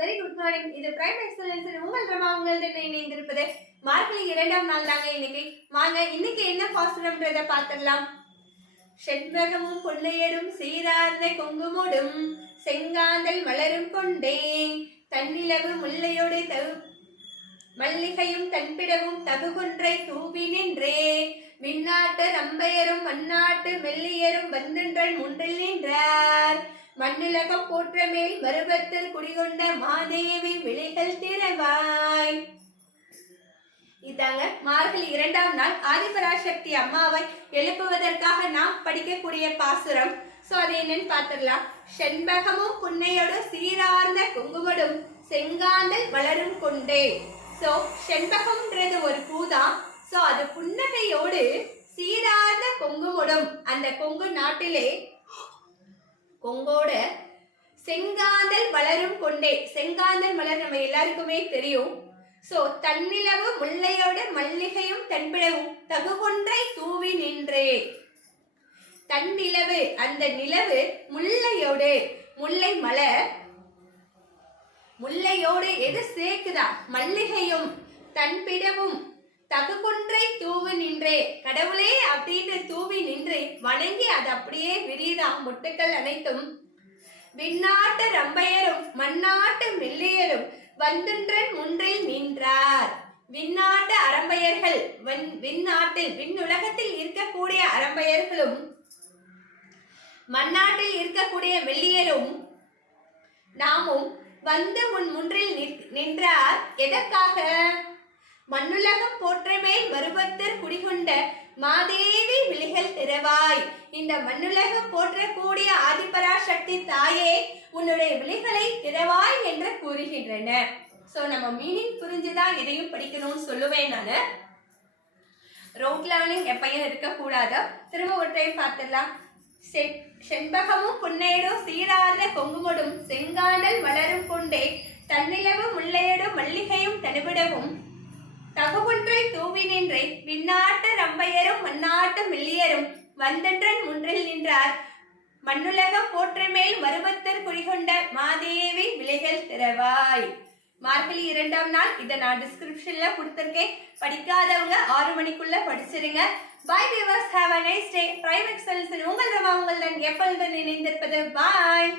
Very good morning. இது prime excellence உங்கள் ரமா உங்களுடன் இணைந்திருப்பது மார்கழி 2ஆம் நாள் தாங்க இன்னைக்கு. வாங்க இன்னைக்கு என்ன பாசுரம்ன்றத பார்த்துடலாம். செண்பகமும் பொன்னையடும் சீரார்ந்த கொங்குமோடும் செங்காந்தல் மலரும் கொண்டே தன்னிலவு முல்லையோடு மல்லிகையும் தன்பிடவும் தகுகொன்றை தூவி நின்றே விண்ணாட்டு ரம்பையரும் மண்ணாட்டு மெல்லியரும் வந்தென்றன் முன்றில் நின்றார் மண்ணுலகம் போற்ற மேல் மருபத்தில் குடிகொண்ட மாதேவி விழிகள் திறவாய். இதாங்க மார்கழி 2ஆம் நாள் ஆதிபராசக்தி அம்மாவை எழுப்புவதற்காக நாம் படிக்கக்கூடிய பாசுரம். சோ அது என்னன்னு பார்த்துடலாம். செண்பகமும் புன்னையோடு சீரார்ந்த குங்குமடும் செங்காந்தல் வளரும் கொண்டே. சோ செண்பகம்ன்றது ஒரு பூதான். சோ அது புன்னகையோடு சீரார்ந்த கொங்குமடும், அந்த கொங்கு நாட்டிலே கொங்கோட செங்காந்தல் வளரும் கொண்டே. செங்காந்தல் மலர் நம்ம எல்லாருக்குமே தெரியும். சோ தன்னிலவு முல்லையோடு மல்லிகையும் தன்பிடவும் தகுகொன்றை தூவி நின்றே. தன்னிலவு, அந்த நிலவு முல்லையோடு, முல்லை மலர் முல்லையோடு எது சேர்க்குதா, மல்லிகையும் தன்பிடவும் தகுகொன்றை தூவி நின்றே. கடவுளே அப்படின்னு தூவி நின்று வணங்கி அது அப்படியே விரிதான் முட்டுக்கள் அனைத்தும். விண்ணாட்டு ரம்பையரும் மண்ணாட்டு மெல்லியரும் வந்தென்றன் முன்றில் நின்றார். விண்ணாட்டு அரம்பையர்கள், விண்ணாட்டில் விண்ணுலகத்தில் இருக்கக்கூடிய அரம்பையர்களும் மண்ணாட்டில் இருக்கக்கூடிய வெள்ளியரும் நாமும் வந்து உன் முன்றில் நின்றார். எதற்காக? மண்ணுலகம் போற்றமே மருபத்தர் குடிகொண்ட மாதேவி விழிகள் திறவாய். இந்த மண்ணுலகம் போற்றக்கூடிய ஆதிபராசக்தி தாயே உன்னுடைய விழிகளை திறவாய் என்று கூறுகின்றன. சோ நம்ம மீனிங் புரிஞ்சுதான் எதையும் படிக்கணும்னு சொல்லுவேன் நானு. ரோட் லேர்னிங் எப்பயும் இருக்கக்கூடாது. திரும்ப ஒரு டைம் பார்த்துடலாம். செண்பகமும் புன்னையடும் சீரார்ந்த கொங்குமடும் செங்காந்தல் வளரும் கொண்டே தன்னிலவு முல்லையடும் மல்லிகையும் தனுவிடவும் தகுகொன்றை தூவி நின்றே விண்ணாட்டு ரம்பையரும் மண்ணாட்டு மெல்லியரும் வந்தென்றன் முன்றில் நின்றார். மண்ணுலகம் போற்ற மேல் மருபத்தர் குடிகொண்ட மாதேவி விழிகள் திறவாய். மார்கழி 2ஆம் நாள். இதை நான் டிஸ்கிரிப்ஷன்ல கொடுத்துருக்கேன். படிக்காதவங்க 6 மணிக்குள்ள படிச்சிருங்க. Bye viewers, have a nice day. Prime excellence உங்கள் ரமா உங்களுடன் எப்பொழுதும் இணைந்திருப்பது. பாய்.